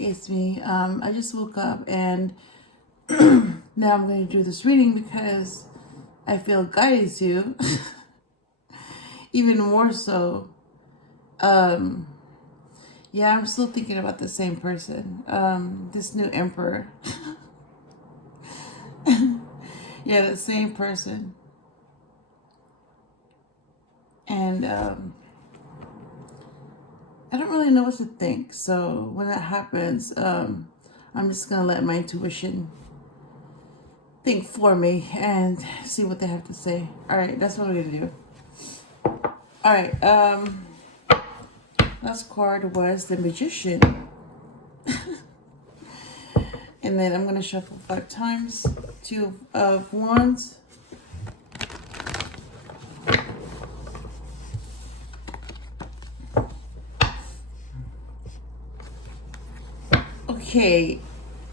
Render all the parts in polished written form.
It's me. I just woke up and now I'm going to do this reading because I feel guided to, even more so. Yeah, I'm still thinking about the same person. This new emperor. Yeah, the same person. And I don't really know what to think. So when that happens, I'm just going to let my intuition think for me and see what they have to say. All right, that's what we're going to do. All right, last card was the Magician. And then I'm going to shuffle 5 times. 2 of Wands. Okay,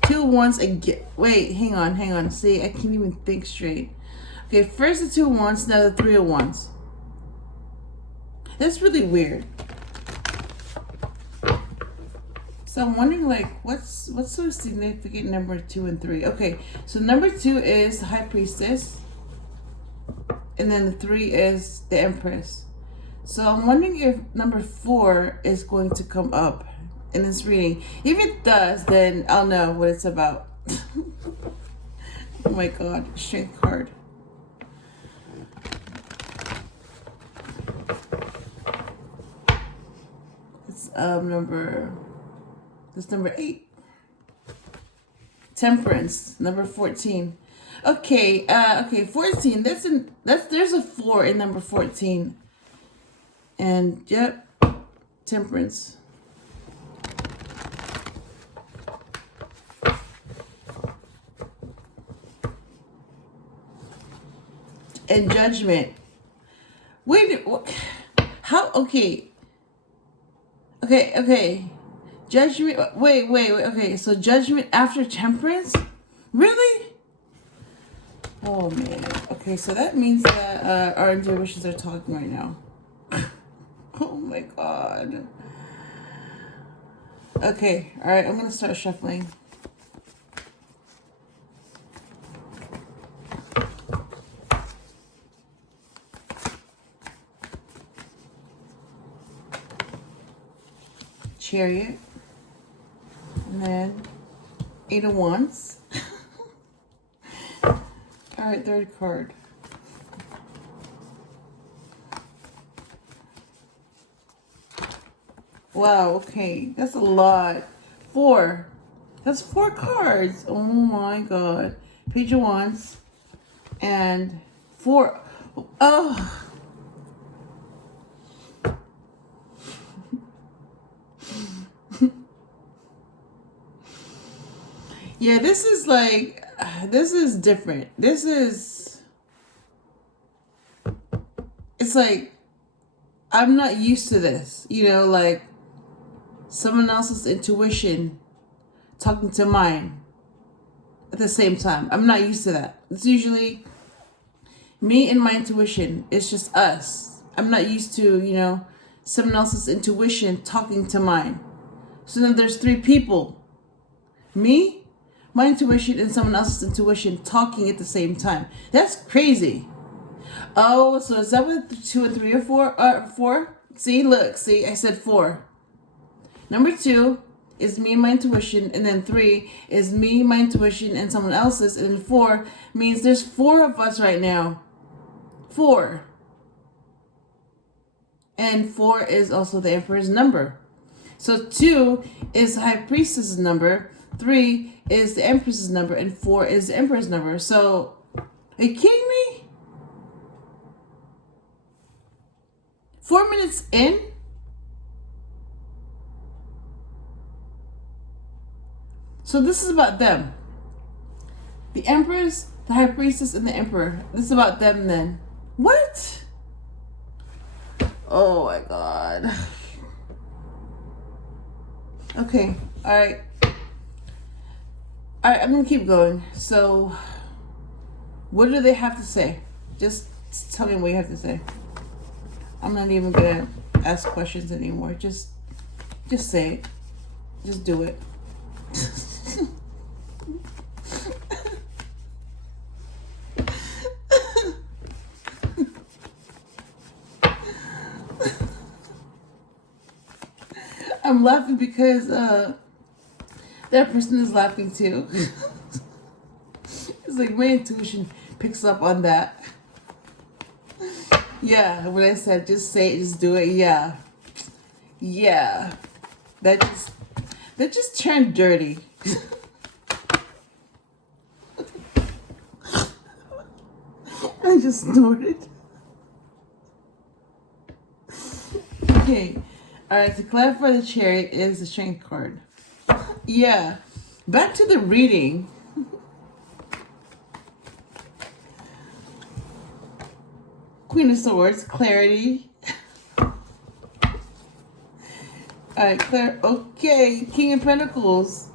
2 Wands again. Wait, hang on. See, I can't even think straight. Okay, first the 2 Wands, now the 3 of Wands. That's really weird. So I'm wondering, like, what's so significant number 2 and 3? Okay, so number 2 is the High Priestess, and then the 3 is the Empress. So I'm wondering if number 4 is going to come up in this reading. If it does, then I'll know what it's about. Oh my God, Strength card. It's number 8. Temperance, number 14. Okay, 14. There's a 4 in number 14. And yep, Temperance. And Judgment. Wait, how? Okay. Judgment. Wait. Okay, so Judgment after Temperance? Really? Oh man. Okay, so that means that our intuitions are talking right now. Oh my God. Okay, all right. I'm gonna start shuffling. Chariot, and then 8 of Wands. All right, third card. Wow, okay, that's a lot. 4. That's 4 cards. Oh my God. Page of Wands and 4. Oh. Yeah, this is different. It's like, I'm not used to this, like someone else's intuition talking to mine at the same time. I'm not used to that. It's usually me and my intuition. It's just us. I'm not used to, someone else's intuition talking to mine. So then there's 3 people. Me, my intuition, and someone else's intuition talking at the same time. That's crazy. Oh, so is that what 2 and 3 are for? 4? See, look, I said 4. Number 2 is me and my intuition, and then 3 is me, my intuition, and someone else's, and then 4 means there's 4 of us right now. 4. And 4 is also the Emperor's number. So 2 is the High Priestess's number, 3 is the Empress's number, and 4 is the Emperor's number. So, are you kidding me? 4 minutes in? So this is about them. The Empress, the High Priestess, and the Emperor. This is about them then. What? Oh my God. Okay, all right, I'm gonna keep going. So, what do they have to say? Just tell me what you have to say. I'm not even gonna ask questions anymore. Just say it. Just do it. I'm laughing because that person is laughing too. It's like my intuition picks up on that. Yeah, when I said just say it, just do it. Yeah, yeah, that just turned dirty. I just snorted. Okay, all right. To clarify, the Chariot is the Strength card. Yeah, back to the reading. Queen of Swords, clarity. Alright, Claire. Okay, King of Pentacles.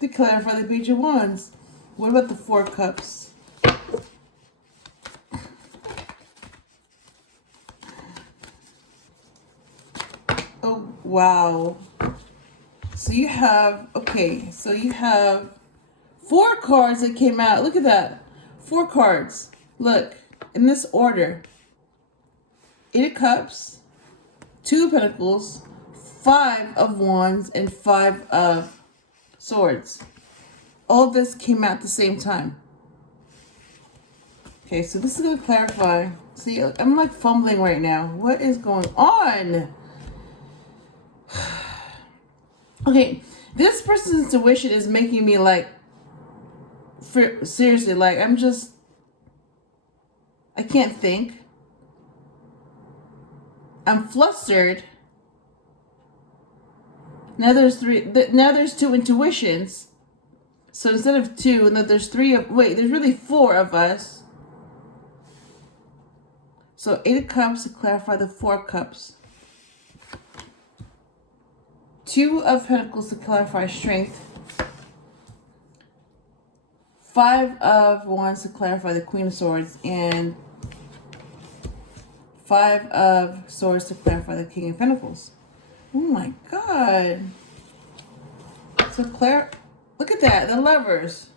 To clarify, the Page of Wands. What about the Four Cups? Oh, wow. So you have, okay, so you have 4 cards that came out. Look at that. 4 cards. Look, in this order. 8 of Cups, 2 of Pentacles, 5 of Wands, and 5 of Swords. All of this came out at the same time. Okay, so this is going to clarify. See, I'm like fumbling right now. What is going on? Okay, this person's intuition is making me like, seriously, like I can't think. I'm flustered. Now there's 2 intuitions. So instead of 2, now there's 3 of, wait, there's really 4 of us. So 8 of Cups to clarify the 4 Cups. 2 of Pentacles to clarify Strength. 5 of Wands to clarify the Queen of Swords. And 5 of Swords to clarify the King of Pentacles. Oh my God. So look at that, the Lovers.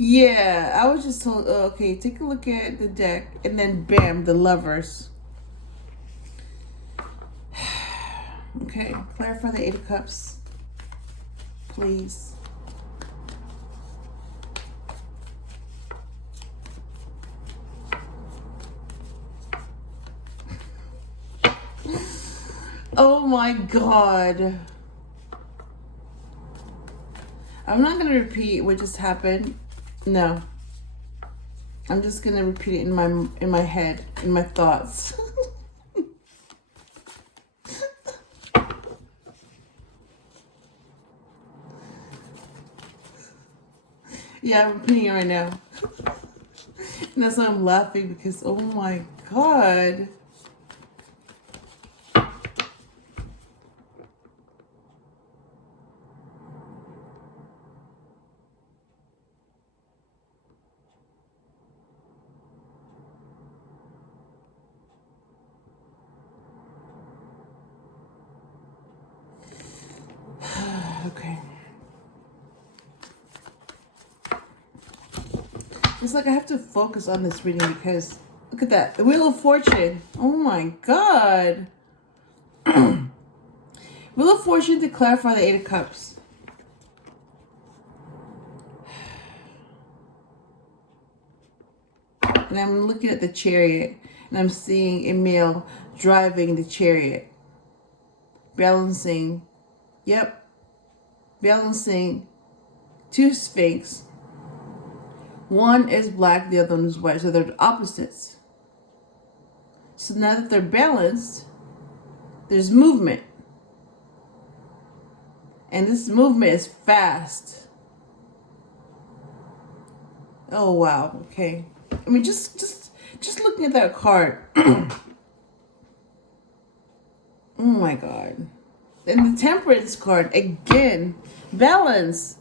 Yeah, I was just told, okay, take a look at the deck, and then bam, the Lovers. Okay, clarify the 8 of Cups, please. Oh my God. I'm not going to repeat what just happened. No. I'm just going to repeat it in my head, in my thoughts. Yeah, I'm repeating it right now. And that's why I'm laughing, because oh my God. Okay. It's like I have to focus on this reading because look at that. The Wheel of Fortune. Oh my God. Wheel of Fortune to clarify the 8 of Cups. And I'm looking at the Chariot and I'm seeing a male driving the chariot. Balancing. Yep. Balancing 2 Sphinx. One is black, the other one is white, so they're opposites. So now that they're balanced, there's movement. And this movement is fast. Oh wow, okay. I mean just looking at that card. Oh my God. And the Temperance card, again, balance.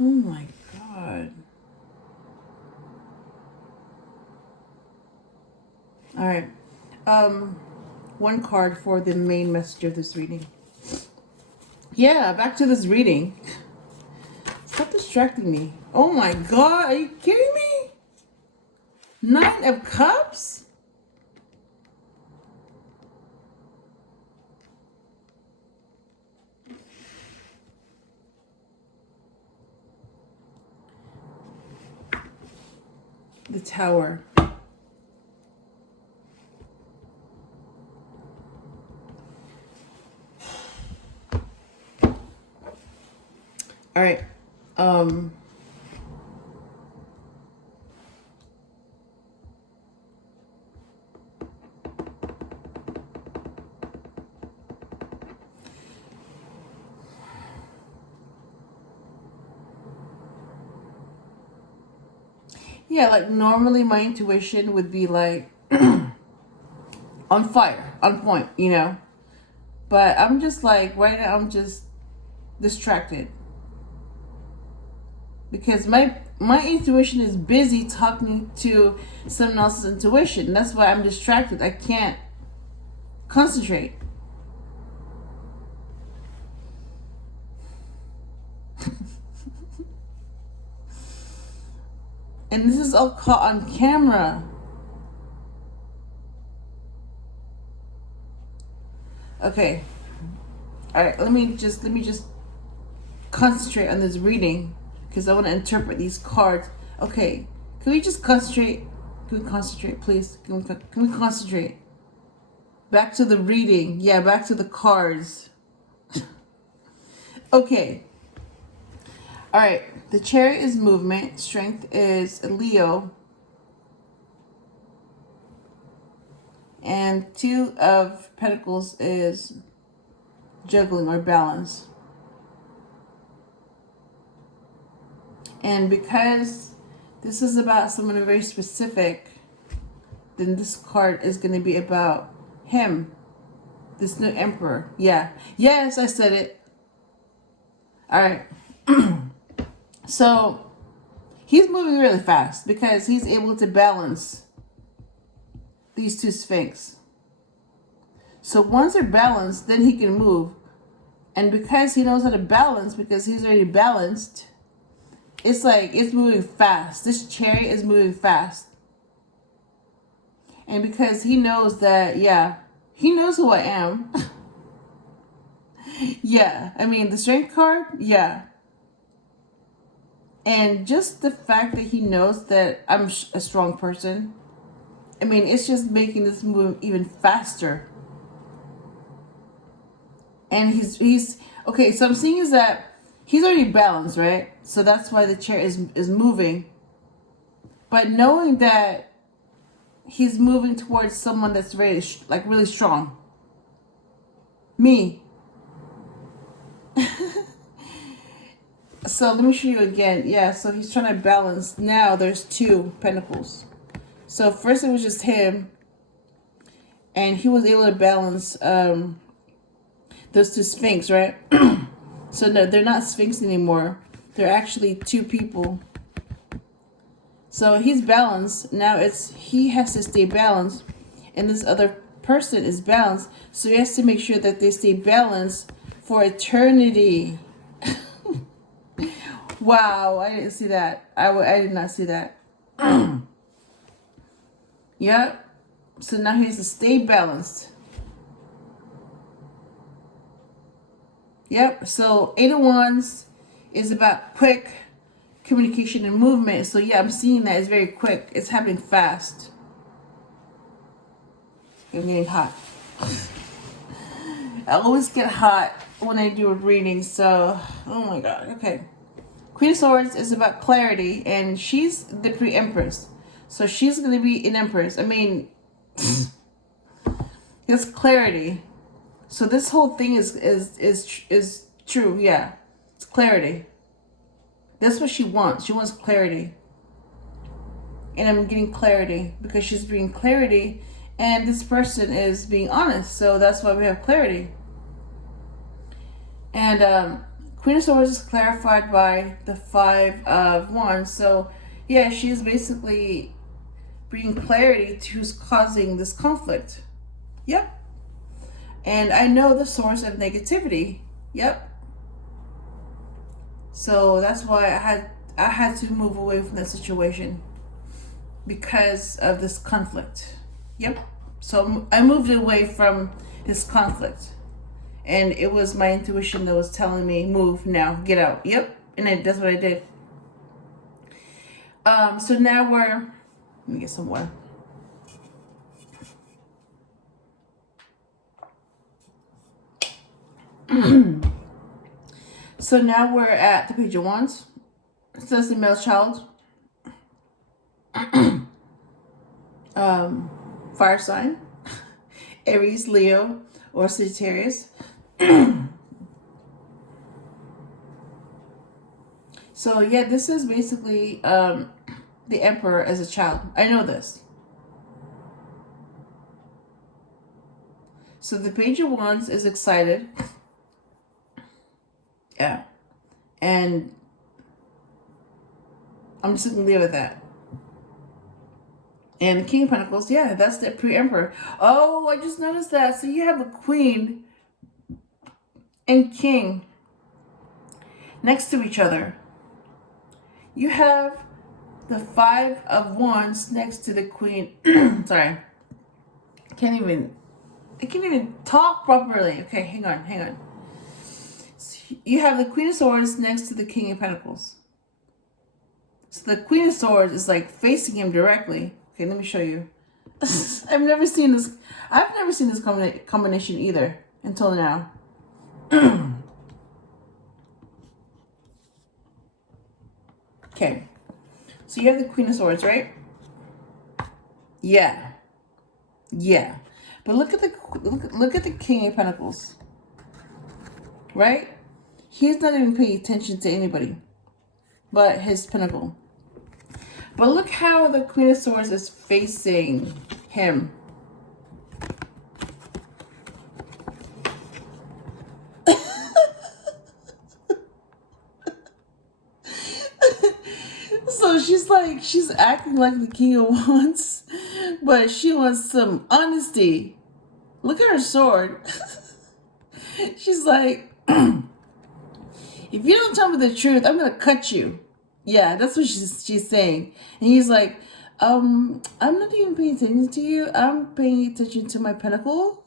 Oh my God. All right. One card for the main message of this reading. Yeah, back to this reading. Stop distracting me. Oh my God, are you kidding me? 9 of Cups? The Tower. All right. Yeah, like normally my intuition would be like on fire, on point, you know? But I'm just like, right now I'm just distracted. Because my intuition is busy talking to someone else's intuition. That's why I'm distracted. I can't concentrate. And this is all caught on camera. Okay. All right, let me just concentrate on this reading because I want to interpret these cards. Okay. Can we just concentrate? Can we concentrate, please? Can we concentrate? Back to the reading. Yeah, back to the cards. Okay. All right. The Chariot is movement. Strength is Leo. And 2 of Pentacles is juggling or balance. And because this is about someone very specific, then this card is going to be about him. This new Emperor. Yeah. Yes, I said it. All right. So he's moving really fast because he's able to balance these 2 Sphinx. So once they're balanced, then he can move. And because he knows how to balance, because he's already balanced, it's like it's moving fast. This Chariot is moving fast. And because he knows that, yeah, he knows who I am. Yeah, I mean, the Strength card, yeah. And just the fact that he knows that I'm a strong person, I mean, it's just making this move even faster. And he's okay, so I'm seeing is that he's already balanced, right? So that's why the chair is moving. But knowing that he's moving towards someone that's very, like, really strong. Me. So let me show you again. Yeah, so he's trying to balance. Now there's 2 Pentacles. So first it was just him. And he was able to balance those 2 Sphinx, right? So no, they're not Sphinx anymore. They're actually 2 people. So he's balanced. Now he has to stay balanced. And this other person is balanced. So he has to make sure that they stay balanced for eternity. Wow, I didn't see that. I did not see that. Yep. So now he has to stay balanced. Yep. So 8 of Wands is about quick communication and movement. So yeah, I'm seeing that it's very quick. It's happening fast. I'm getting hot. I always get hot when I do a reading. So, oh my God. Okay. Queen of Swords is about clarity, and she's the pre-empress. So she's going to be an empress. I mean, it's clarity. So this whole thing is true. Yeah. It's clarity. That's what she wants. She wants clarity. And I'm getting clarity because she's bringing clarity, and this person is being honest. So that's why we have clarity. And Queen of Swords is clarified by the Five of Wands. So, yeah, she's basically bringing clarity to who's causing this conflict. Yep. And I know the source of negativity. Yep. So that's why I had to move away from that situation because of this conflict. Yep. So I moved away from this conflict. And it was my intuition that was telling me, move now, get out. Yep. And that's what I did. So now let me get some water. So now we're at the Page of Wands. It says the male child. Fire sign. Aries, Leo, or Sagittarius. So yeah, this is basically the Emperor as a child. I know this. So the Page of Wands is excited. Yeah. And I'm just going to leave it at that. And the King of Pentacles, yeah, that's the pre-Emperor. Oh, I just noticed that. So you have the Queen and King next to each other. You have the Five of Wands next to the Queen. Sorry. I can't even talk properly. Okay, hang on. You have the Queen of Swords next to the King of Pentacles. So the Queen of Swords is like facing him directly. Okay, let me show you. I've never seen this combination either until now. Okay. So you have the Queen of Swords, right? Yeah. But look at the King of Pentacles. Right? He's not even paying attention to anybody but his pinnacle. But look how the Queen of Swords is facing him. So she's acting like the King of Wands, but she wants some honesty. Look at her sword. She's like, if you don't tell me the truth, I'm gonna cut you. Yeah, that's what she's saying. And he's like, I'm not even paying attention to you. I'm paying attention to my pinnacle.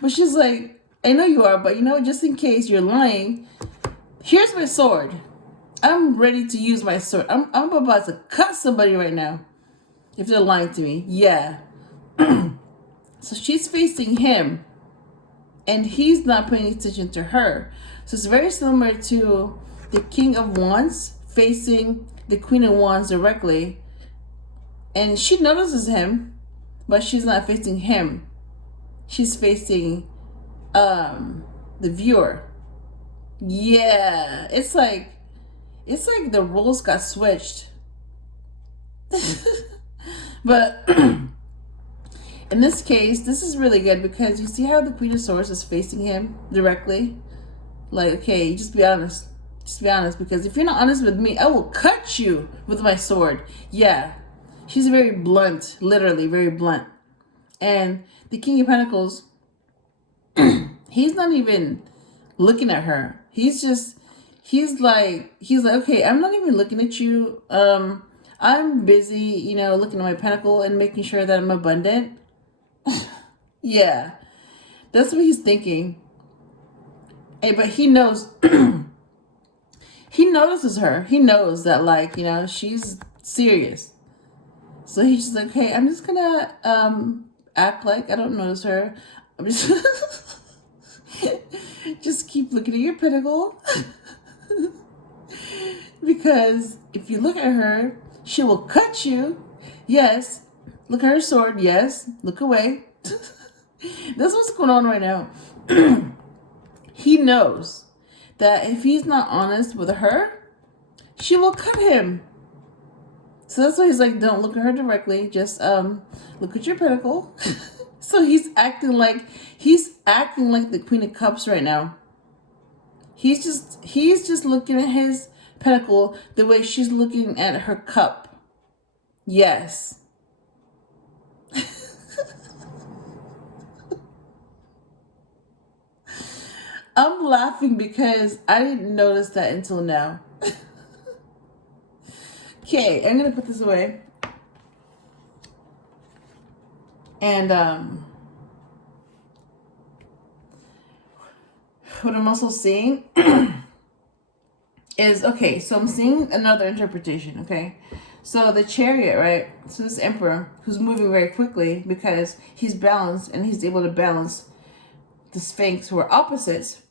But she's like, I know you are, but just in case you're lying, here's my sword. I'm ready to use my sword. I'm about to cut somebody right now if they're lying to me. Yeah. So she's facing him, and he's not paying attention to her. So it's very similar to the King of Wands facing the Queen of Wands directly. And she notices him, but she's not facing him. She's facing the viewer. Yeah. It's like the roles got switched. But in this case, this is really good because you see how the Queen of Swords is facing him directly? Like, okay, just be honest. Just be honest, because if you're not honest with me, I will cut you with my sword. Yeah. She's very blunt, literally very blunt. And the King of Pentacles, he's not even looking at her. He's like, okay, I'm not even looking at you. I'm busy, looking at my pentacle and making sure that I'm abundant. Yeah. That's what he's thinking. Hey, but he knows, he notices her. He knows that, she's serious. So he's just like, hey, I'm just gonna act like I don't notice her. I'm just keep looking at your pinnacle. Because if you look at her, she will cut you. Yes. Look at her sword. Yes. Look away. That's what's going on right now. He knows that if he's not honest with her, she will cut him. So that's why he's like, don't look at her directly. Just look at your pinnacle. So he's acting like the Queen of Cups right now. He's just looking at his pentacle the way she's looking at her cup. Yes. I'm laughing because I didn't notice that until now. Okay, I'm gonna put this away. And what I'm also seeing is, okay, so I'm seeing another interpretation, okay? So the Chariot, right? So this Emperor who's moving very quickly because he's balanced and he's able to balance the Sphinx who are opposites.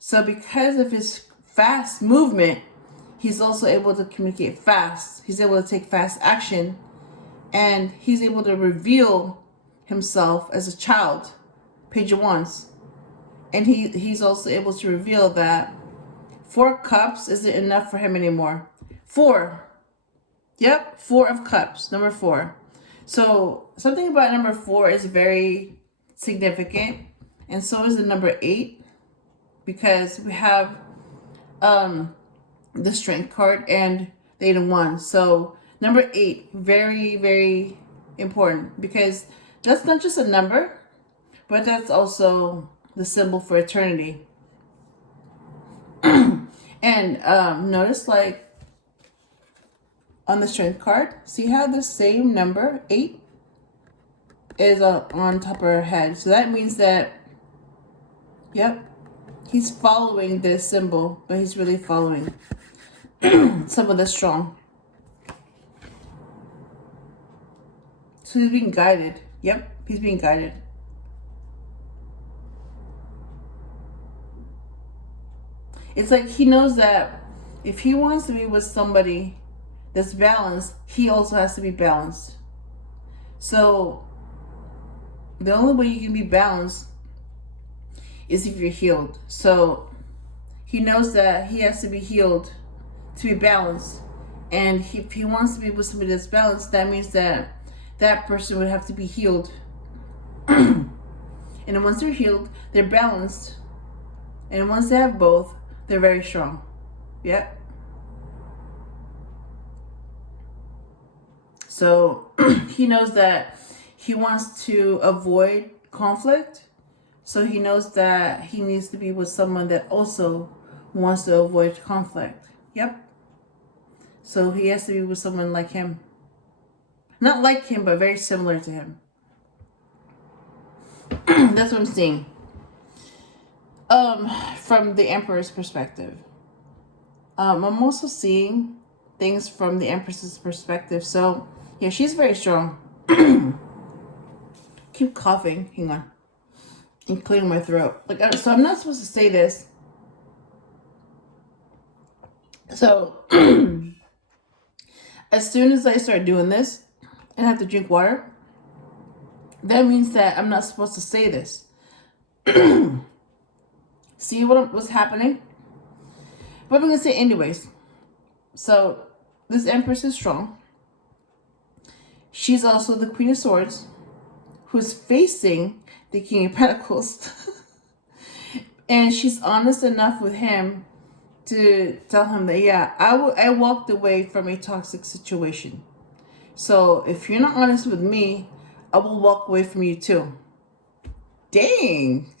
So because of his fast movement, he's also able to communicate fast. He's able to take fast action, and he's able to reveal himself as a child, Page of Wands. And he's also able to reveal that 4 cups isn't enough for him anymore. 4. Yep, 4 of cups, number 4. So something about number 4 is very significant, and so is the number 8, because we have the Strength card and the 8 of Wands. So number 8, very, very important, because that's not just a number, but that's also the symbol for eternity. And notice, like, on the Strength card, see how the same number, 8, is on top of her head. So that means that, yep, he's following this symbol, but he's really following someone that's strong. So he's being guided. Yep, he's being guided. It's like he knows that if he wants to be with somebody that's balanced, he also has to be balanced. So the only way you can be balanced is if you're healed. So he knows that he has to be healed to be balanced. And if he wants to be with somebody that's balanced, that means that that person would have to be healed. And then once they're healed, they're balanced. And once they have both, they're very strong. Yep. So he knows that he wants to avoid conflict. So he knows that he needs to be with someone that also wants to avoid conflict. Yep. So he has to be with someone like him. Not like him, but very similar to him. That's what I'm seeing. From the Emperor's perspective. I'm also seeing things from the Empress's perspective. So, yeah, she's very strong. Keep coughing. Hang on. And clearing my throat. So I'm not supposed to say this. So, as soon as I start doing this and I have to drink water, that means that I'm not supposed to say this. See what's happening? But I'm going to say anyways. So, this Empress is strong. She's also the Queen of Swords, who's facing the King of Pentacles. And she's honest enough with him to tell him that, yeah, I walked away from a toxic situation. So, if you're not honest with me, I will walk away from you too. Dang.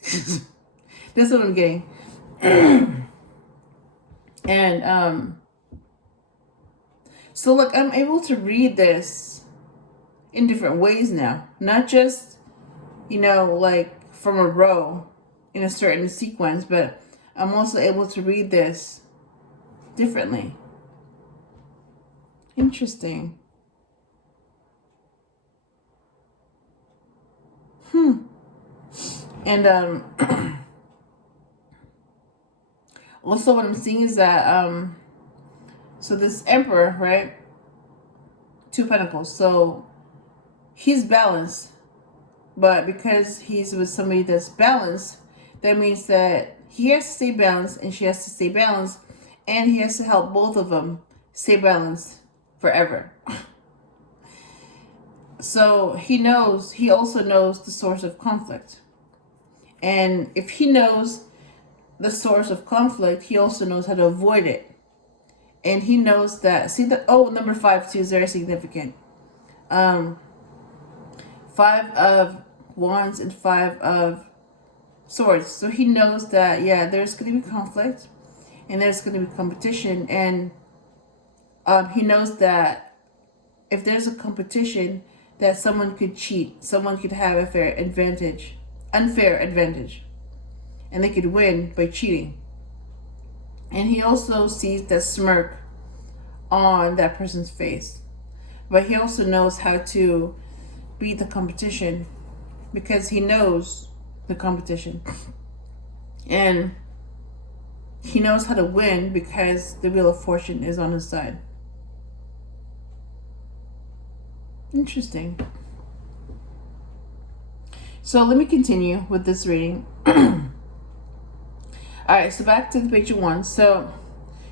That's what I'm getting. And so look, I'm able to read this in different ways now. Not just, like from a row in a certain sequence, but I'm also able to read this differently. Interesting. And also what I'm seeing is that so this Emperor, right? 2 Pentacles. So he's balanced, but because he's with somebody that's balanced, that means that he has to stay balanced and she has to stay balanced, and he has to help both of them stay balanced forever. So he also knows the source of conflict. And if he knows the source of conflict, he also knows how to avoid it. And he knows that, see that, oh, number 5 too is very significant. 5 of Wands and 5 of Swords. So he knows that, yeah, there's going to be conflict and there's going to be competition. And he knows that if there's a competition, that someone could cheat, someone could have a unfair advantage, and they could win by cheating. And he also sees that smirk on that person's face. But he also knows how to beat the competition because he knows the competition. And he knows how to win because the Wheel of Fortune is on his side. Interesting. So let me continue with this reading. Alright, so back to the picture 1. So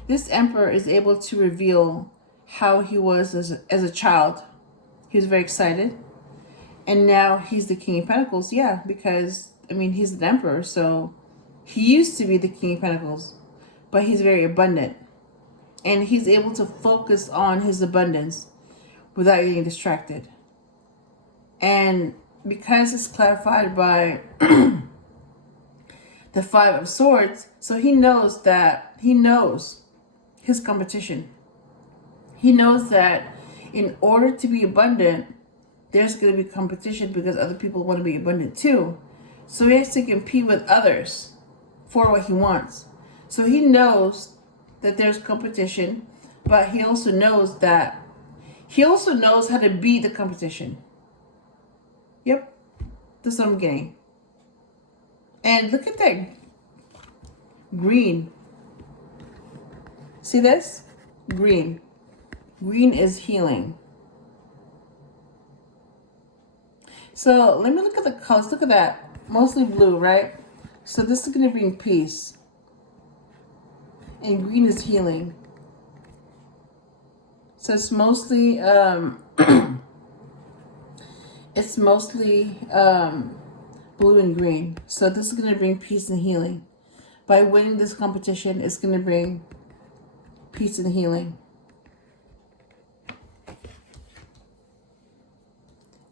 this Emperor is able to reveal how he was as a child. He was very excited. And now he's the King of Pentacles. Yeah, because, I mean, he's an Emperor. So he used to be the King of Pentacles. But he's very abundant. And he's able to focus on his abundance without getting distracted. And because it's clarified by the 5 of Swords, so he knows his competition. He knows that in order to be abundant, there's going to be competition because other people want to be abundant too. So he has to compete with others for what he wants. So he knows that there's competition, but he also knows how to beat the competition. Yep, that's what I'm getting. And look at that green. See this? Green. Green is healing. So let me look at the colors. Look at that. Mostly blue, right? So this is going to bring peace. And green is healing. So it's mostly blue and green. So this is going to bring peace and healing. By winning this competition, it's going to bring peace and healing.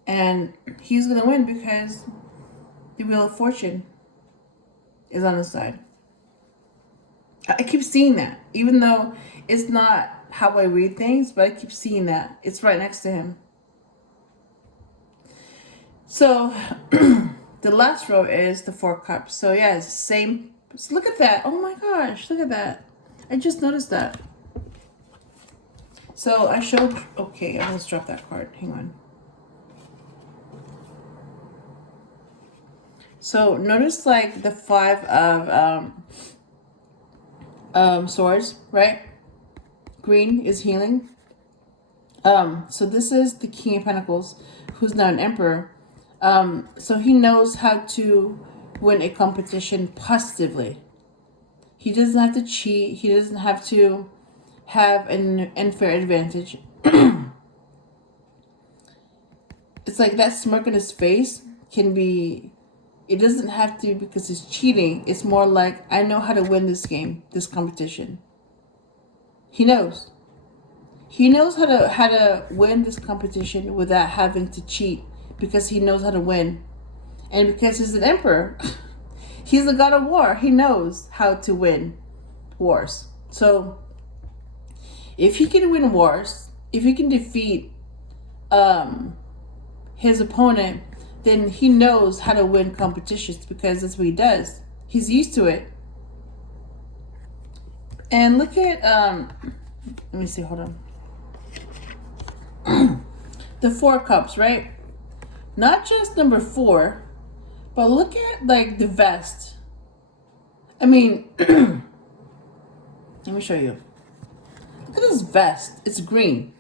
And he's going to win because the Wheel of Fortune is on his side. I keep seeing that, even though it's not how I read things, but I keep seeing that. It's right next to him. So the last row is the 4 cups. So yeah, it's the same. So look at that. Oh my gosh, look at that. I just noticed that. So I showed, okay, I almost dropped that card. Hang on. So notice like the 5 of Swords, right? Green is healing. So this is the King of Pentacles, who's now an Emperor. So he knows how to win a competition positively. He doesn't have to cheat. He doesn't have to have an unfair advantage. It's like that smirk on his face can be, it doesn't have to be because he's cheating. It's more like, I know how to win this game, this competition. He knows. He knows how to win this competition without having to cheat because he knows how to win. And because he's an Emperor, he's the god of war. He knows how to win wars. So if he can win wars, if he can defeat his opponent, then he knows how to win competitions because that's what he does. He's used to it. And look at, let me see, hold on. The 4 cups, right? Not just number 4, but look at like the vest. I mean, let me show you. Look at this vest. It's green.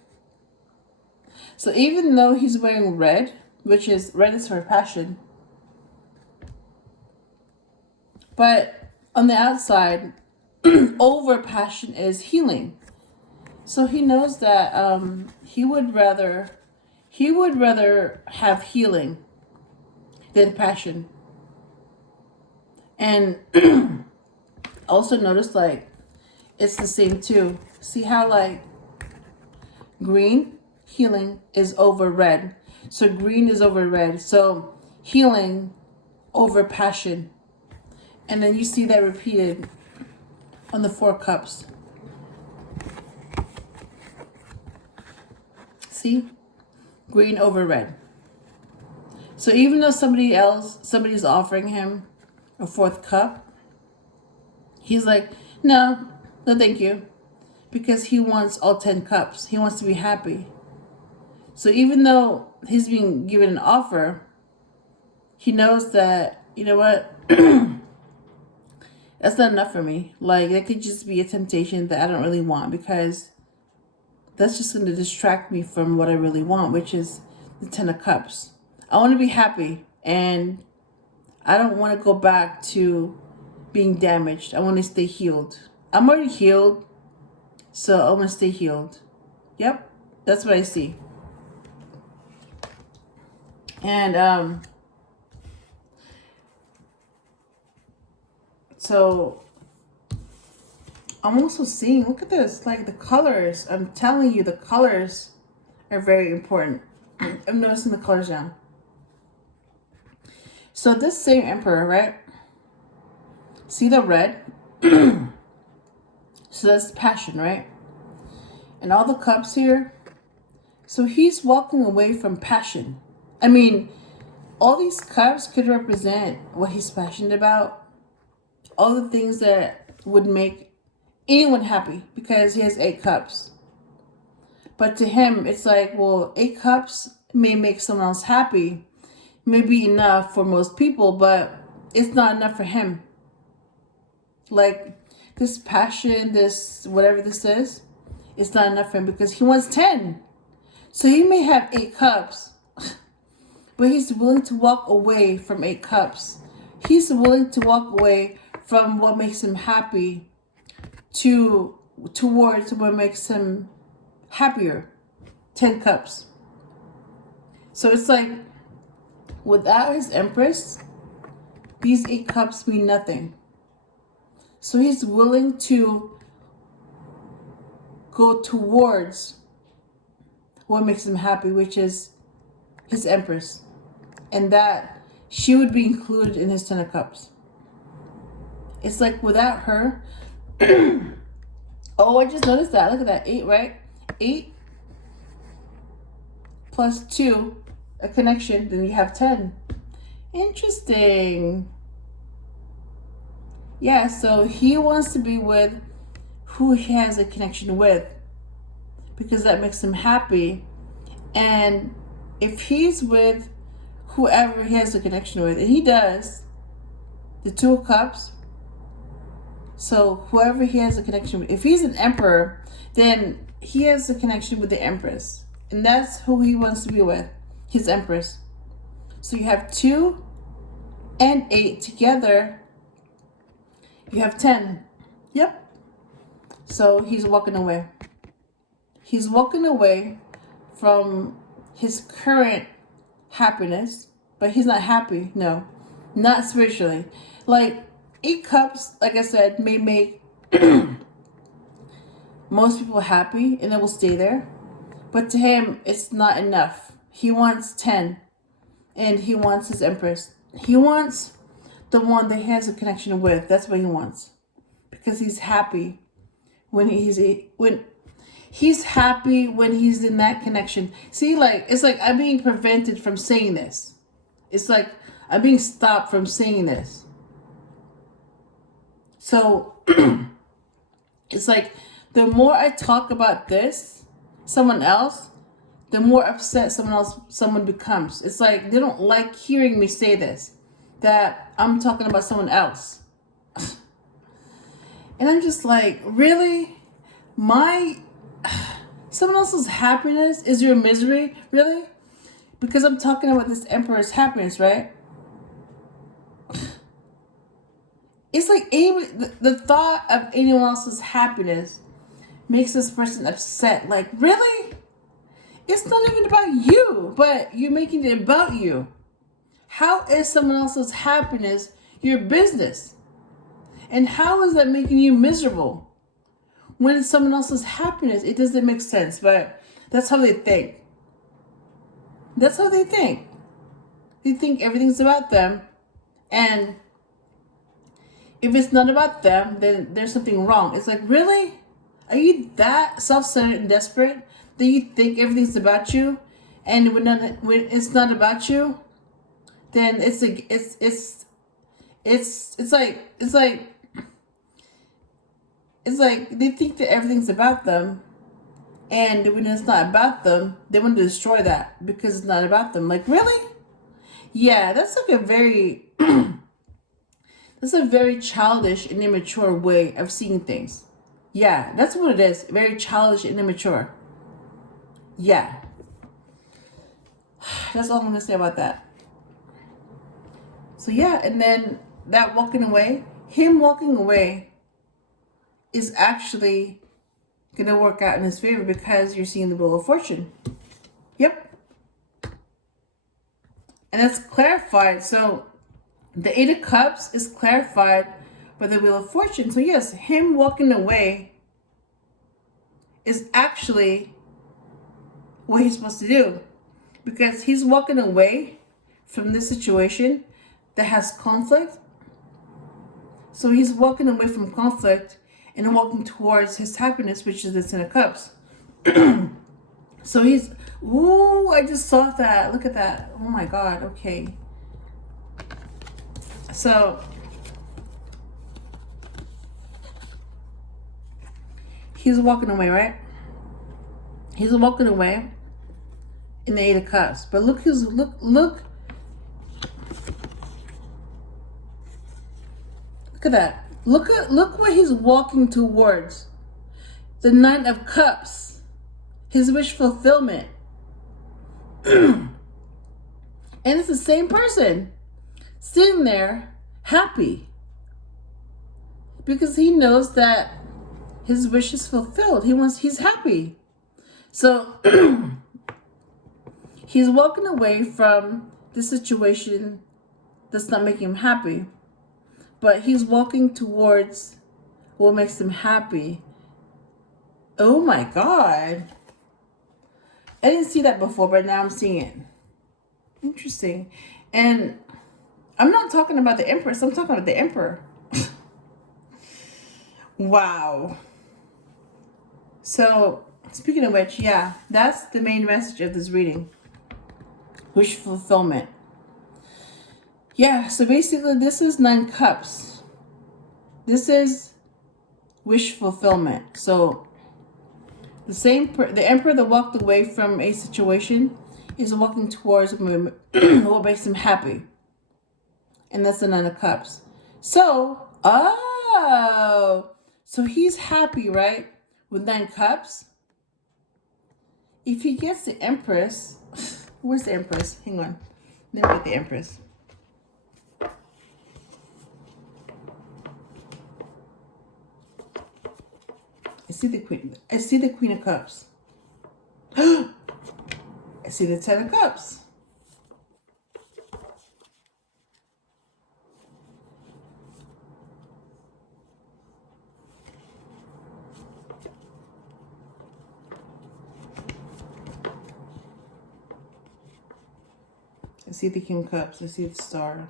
So even though he's wearing red, which is red is for passion, but on the outside, over passion is healing. So he knows that he would rather have healing than passion. And Also notice like it's the same too. See how like green, healing, is over red. So green is over red. So healing over passion. And then you see that repeated on the 4 cups. See? Green over red. So even though somebody's offering him a 4th cup, he's like, no, thank you. Because he wants all 10 cups. He wants to be happy. So even though he's being given an offer, he knows that, you know what, that's not enough for me. Like, that could just be a temptation that I don't really want, because that's just going to distract me from what I really want, which is the 10 of cups. I want to be happy, and I don't want to go back to being damaged. I want to stay healed. I'm already healed, so I want to stay healed. Yep, that's what I see. And so I'm also seeing, look at this, like the colors. I'm telling you, the colors are very important. I'm noticing the colors now. So this same emperor, right? See the red? So that's passion, right? And all the cups here. So he's walking away from passion. I mean, all these cups could represent what he's passionate about. All the things that would make anyone happy, because he has 8 cups. But to him, it's like, well, 8 cups may make someone else happy. May be enough for most people, but it's not enough for him. Like, this passion, this whatever this is, it's not enough for him, because he wants 10. So he may have 8 cups, but he's willing to walk away from 8 cups. He's willing to walk away from what makes him happy towards what makes him happier. 10 cups. So it's like, without his Empress, these 8 cups mean nothing. So he's willing to go towards what makes him happy, which is his Empress. And that she would be included in his 10 of cups. It's like, without her, oh, I just noticed that. Look at that. 8, right? 8 plus 2, a connection, then you have 10. Interesting. Yeah, so he wants to be with who he has a connection with, because that makes him happy. And if he's with whoever he has a connection with, and he does, the 2 of cups, so whoever he has a connection with, if he's an emperor, then he has a connection with the Empress. And that's who he wants to be with, his Empress. So you have 2 and 8 together, you have 10. Yep. So he's walking away. He's walking away from his current happiness, but he's not happy. No, not spiritually. Like, 8 cups, like I said, may make most people happy, and it will stay there. But to him, it's not enough. He wants 10, and he wants his Empress. He wants the one that he has a connection with. That's what he wants, because he's happy when he's happy when he's in that connection. See, like, it's like I'm being prevented from saying this. It's like I'm being stopped from saying this. So it's like, the more I talk about this, someone else, the more upset someone becomes. It's like they don't like hearing me say this, that I'm talking about someone else. And I'm just like, really? Someone else's happiness is your misery? Really? Because I'm talking about this emperor's happiness, right? It's like the thought of anyone else's happiness makes this person upset. Like, really? It's not even about you, but you're making it about you. How is someone else's happiness your business? And how is that making you miserable? When it's someone else's happiness, it doesn't make sense, but that's how they think. That's how they think. They think everything's about them, and if it's not about them, then there's something wrong. It's like, really? Are you that self-centered and desperate that you think everything's about you? And when it's not about you, then it's like they think that everything's about them, and when it's not about them, they want to destroy that because it's not about them. Like, really? Yeah, that's like a very that's a very childish and immature way of seeing things. Yeah, that's what it is. Very childish and immature. Yeah. That's all I'm going to say about that. So yeah, and then that walking away, him walking away is actually going to work out in his favor because you're seeing the Wheel of Fortune. Yep. And that's clarified. So the Eight of Cups is clarified by the Wheel of Fortune. So yes, him walking away is actually what he's supposed to do, because he's walking away from this situation that has conflict. So he's walking away from conflict and walking towards his happiness, which is the Ten of Cups. So he's, ooh, I just saw that. Look at that. Oh my God. Okay. So he's walking away, right? He's walking away in the Eight of Cups. But look at that. Look what he's walking towards. The Nine of Cups. His wish fulfillment. And it's the same person sitting there happy, because he knows that his wish is fulfilled. He's happy. So he's walking away from the situation that's not making him happy, but he's walking towards what makes him happy. Oh my God. I didn't see that before, but now I'm seeing it. Interesting. And I'm not talking about the Empress. I'm talking about the Emperor. Wow. So, speaking of which, yeah, that's the main message of this reading. Wish fulfillment. Yeah, so basically this is 9 Cups. This is wish fulfillment. So the Emperor that walked away from a situation is walking towards what makes him happy. And that's the 9 of Cups. So, so he's happy, right? With 9 Cups. If he gets the Empress, where's the Empress? Hang on. Let me get the Empress. I see the Queen. I see the Queen of Cups. I see the 10 of Cups. I see the King of Cups. I see the Star.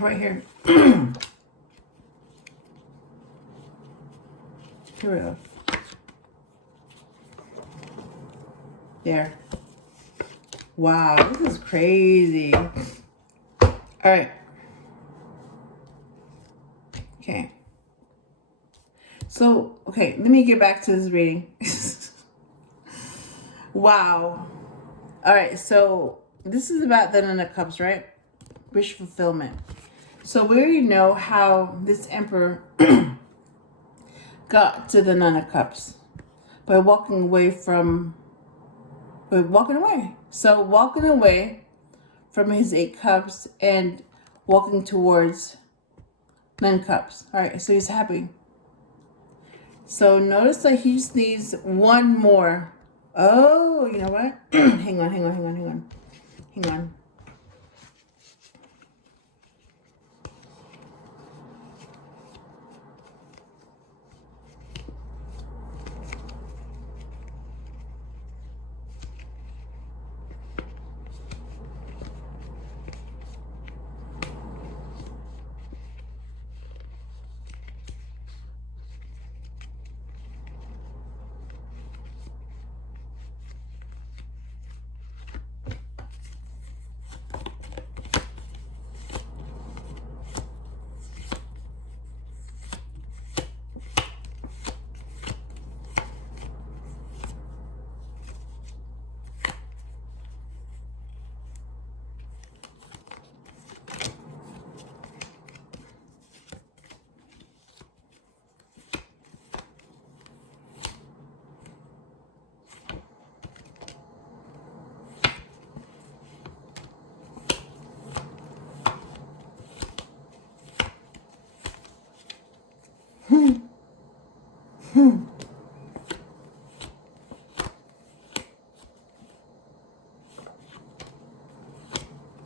Right here. Here we go. There. Wow, this is crazy. All right. Okay. So, okay, let me get back to this reading. Wow. All right, so this is about the Nine of Cups, right? Wish fulfillment. So we already know how this Emperor got to the Nine of Cups by walking away. So walking away from his 8 Cups and walking towards 9 Cups. All right, so he's happy. So notice that he just needs one more. Oh, you know what? Hang on.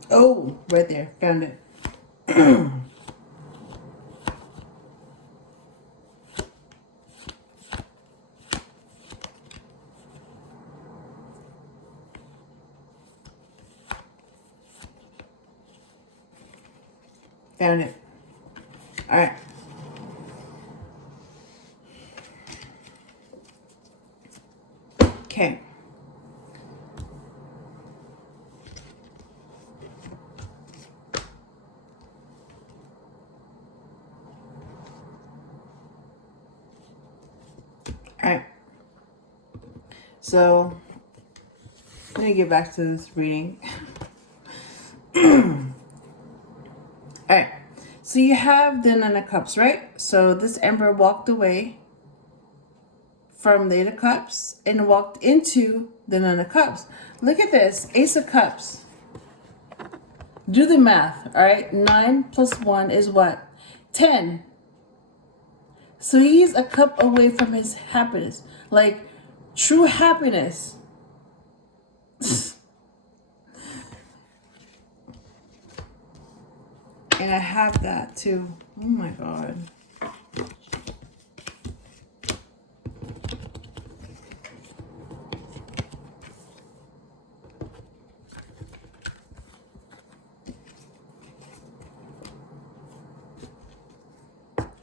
Oh, right there. Found it. Found it. All right. Okay. All right. So, let me get back to this reading. Alright, so you have the Nine of Cups, right? So this Emperor walked away from the Eight of Cups and walked into the Nine of Cups. Look at this, Ace of Cups. Do the math, alright? 9 plus 1 is what? 10. So he's a cup away from his happiness. Like, true happiness. And I have that too. Oh my God.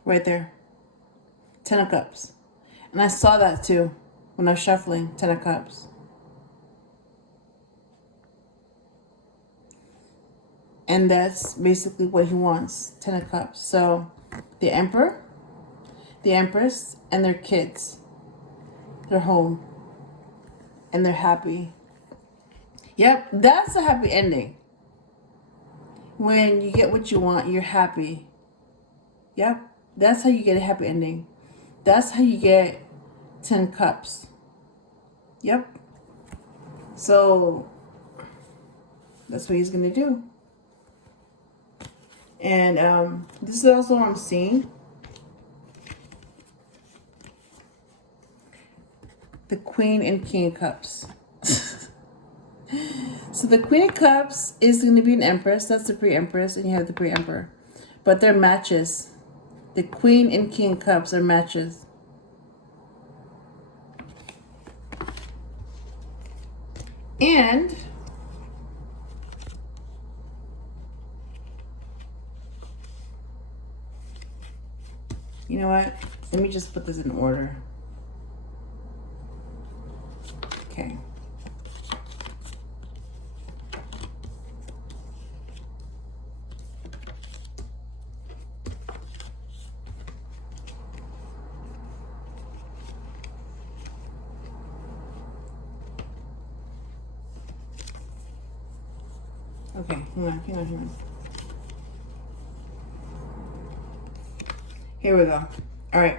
Right there. 10 of Cups. And I saw that too when I was shuffling. 10 of Cups. And that's basically what he wants. 10 of Cups. So the Emperor, the Empress, and their kids. They're home. And they're happy. Yep, that's a happy ending. When you get what you want, you're happy. Yep, that's how you get a happy ending. That's how you get 10 Cups. Yep. So that's what he's going to do. And this is also what I'm seeing. The Queen and King of Cups. So the Queen of Cups is going to be an Empress. That's the pre-Empress, and you have the pre-Emperor. But they're matches. The Queen and King of Cups are matches. And you know what? Let me just put this in order. Okay. Okay, hang on. Here we go. All right.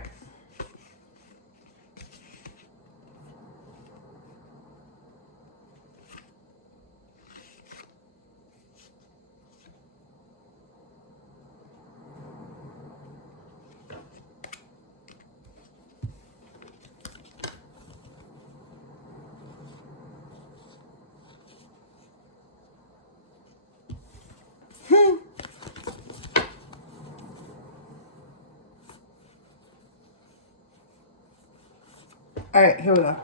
All right, here we go.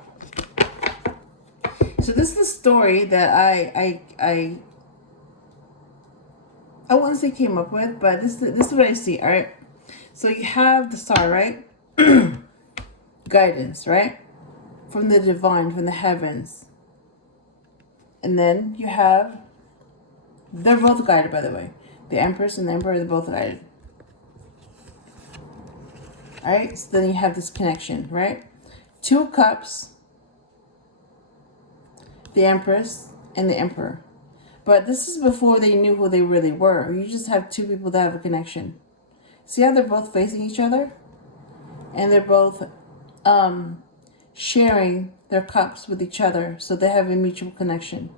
So this is the story that I wouldn't say came up with, but this is what I see. All right. So you have the star, right? Guidance, right? From the divine, from the heavens. And then you have, they're both guided, by the way. The Empress and the Emperor, they're both guided. All right. So then you have this connection, right? 2 of Cups, the Empress, and the Emperor. But this is before they knew who they really were. You just have 2 people that have a connection. See how they're both facing each other? And they're both sharing their cups with each other. So they have a mutual connection.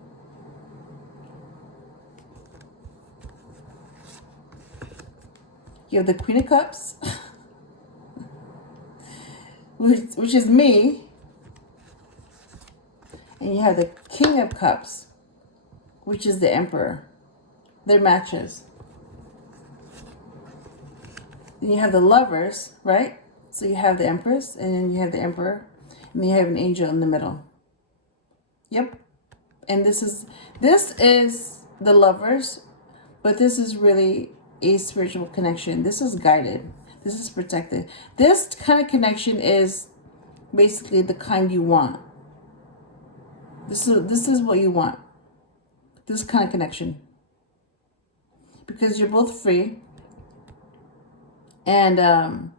You have the Queen of Cups which is me. And you have the King of Cups, which is the Emperor. They're matches. Then you have the Lovers, right? So you have the Empress, and then you have the Emperor, and then you have an angel in the middle. Yep. And this is the Lovers, but this is really a spiritual connection. This is guided. This is protected. This kind of connection is basically the kind you want. This is what you want. This kind of connection. Because you're both free. And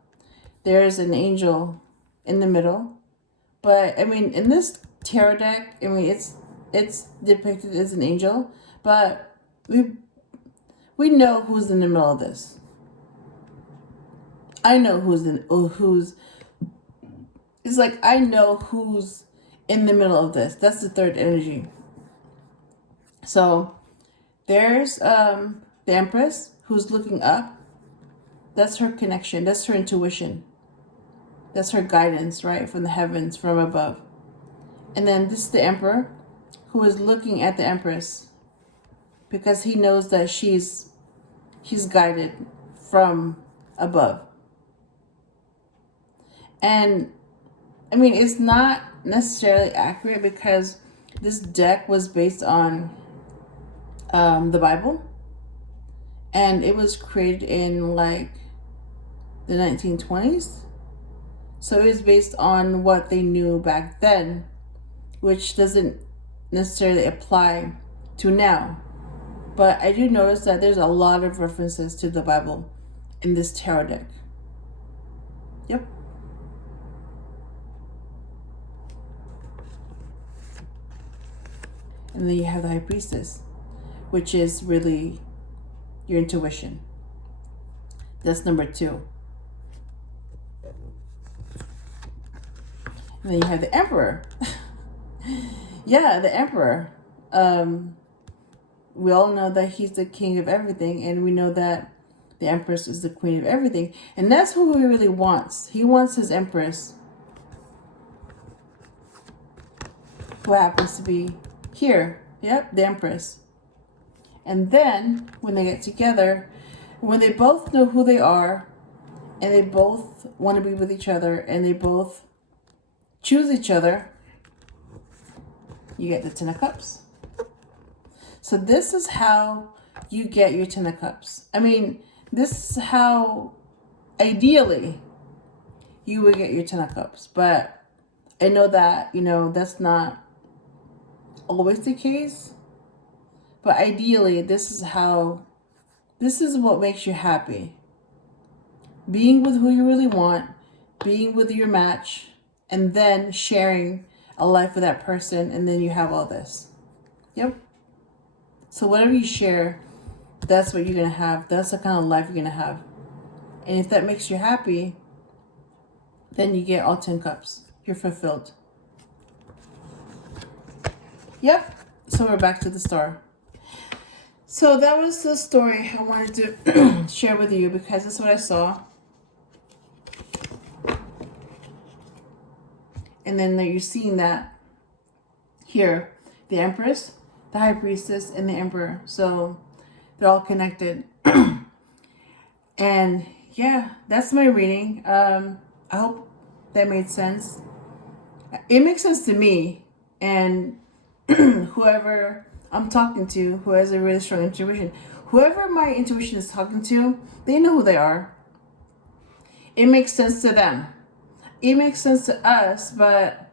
there's an angel in the middle. But I mean, in this tarot deck, I mean, it's depicted as an angel, but we know who's in the middle of this. I know it's like I know who's in the middle of this. That's the third energy. So there's the Empress who's looking up. That's her connection. That's her intuition. That's her guidance, right? From the heavens, from above. And then this is the Emperor who is looking at the Empress because he knows that he's guided from above. And I mean, it's not necessarily accurate because this deck was based on the Bible, and it was created in like the 1920s. So it was based on what they knew back then, which doesn't necessarily apply to now. But I do notice that there's a lot of references to the Bible in this tarot deck. Yep. And then you have the High Priestess, which is really your intuition. That's number 2. And then you have the Emperor. Yeah, the Emperor. We all know that he's the king of everything, and we know that the Empress is the queen of everything. And that's who he really wants. He wants his Empress, who happens to be here. Yep, the Empress. And then when they get together, when they both know who they are, and they both want to be with each other, and they both choose each other, you get the Ten of Cups. So this is how you get your Ten of Cups. I mean, this is how ideally you would get your Ten of Cups. But I know that, that's not always the case. But ideally, this is what makes you happy. Being with who you really want, being with your match, and then sharing a life with that person, and then you have all this. Yep. So whatever you share, that's what you're going to have. That's the kind of life you're going to have. And if that makes you happy, then you get all 10 cups. You're fulfilled. Yep. So we're back to the star. So that was the story I wanted to share with you because that's what I saw. And then you're seeing that here, the Empress, the High Priestess, and the Emperor. So they're all connected. And yeah, that's my reading. I hope that made sense. It makes sense to me. And whoever I'm talking to, who has a really strong intuition, whoever my intuition is talking to, they know who they are. It makes sense to them. It makes sense to us, but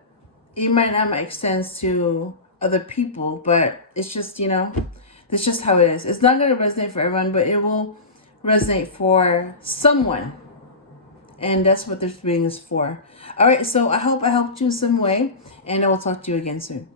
it might not make sense to other people. But it's just, that's just how it is. It's not going to resonate for everyone, but it will resonate for someone. And that's what this reading is for. All right, so I hope I helped you in some way, and I will talk to you again soon.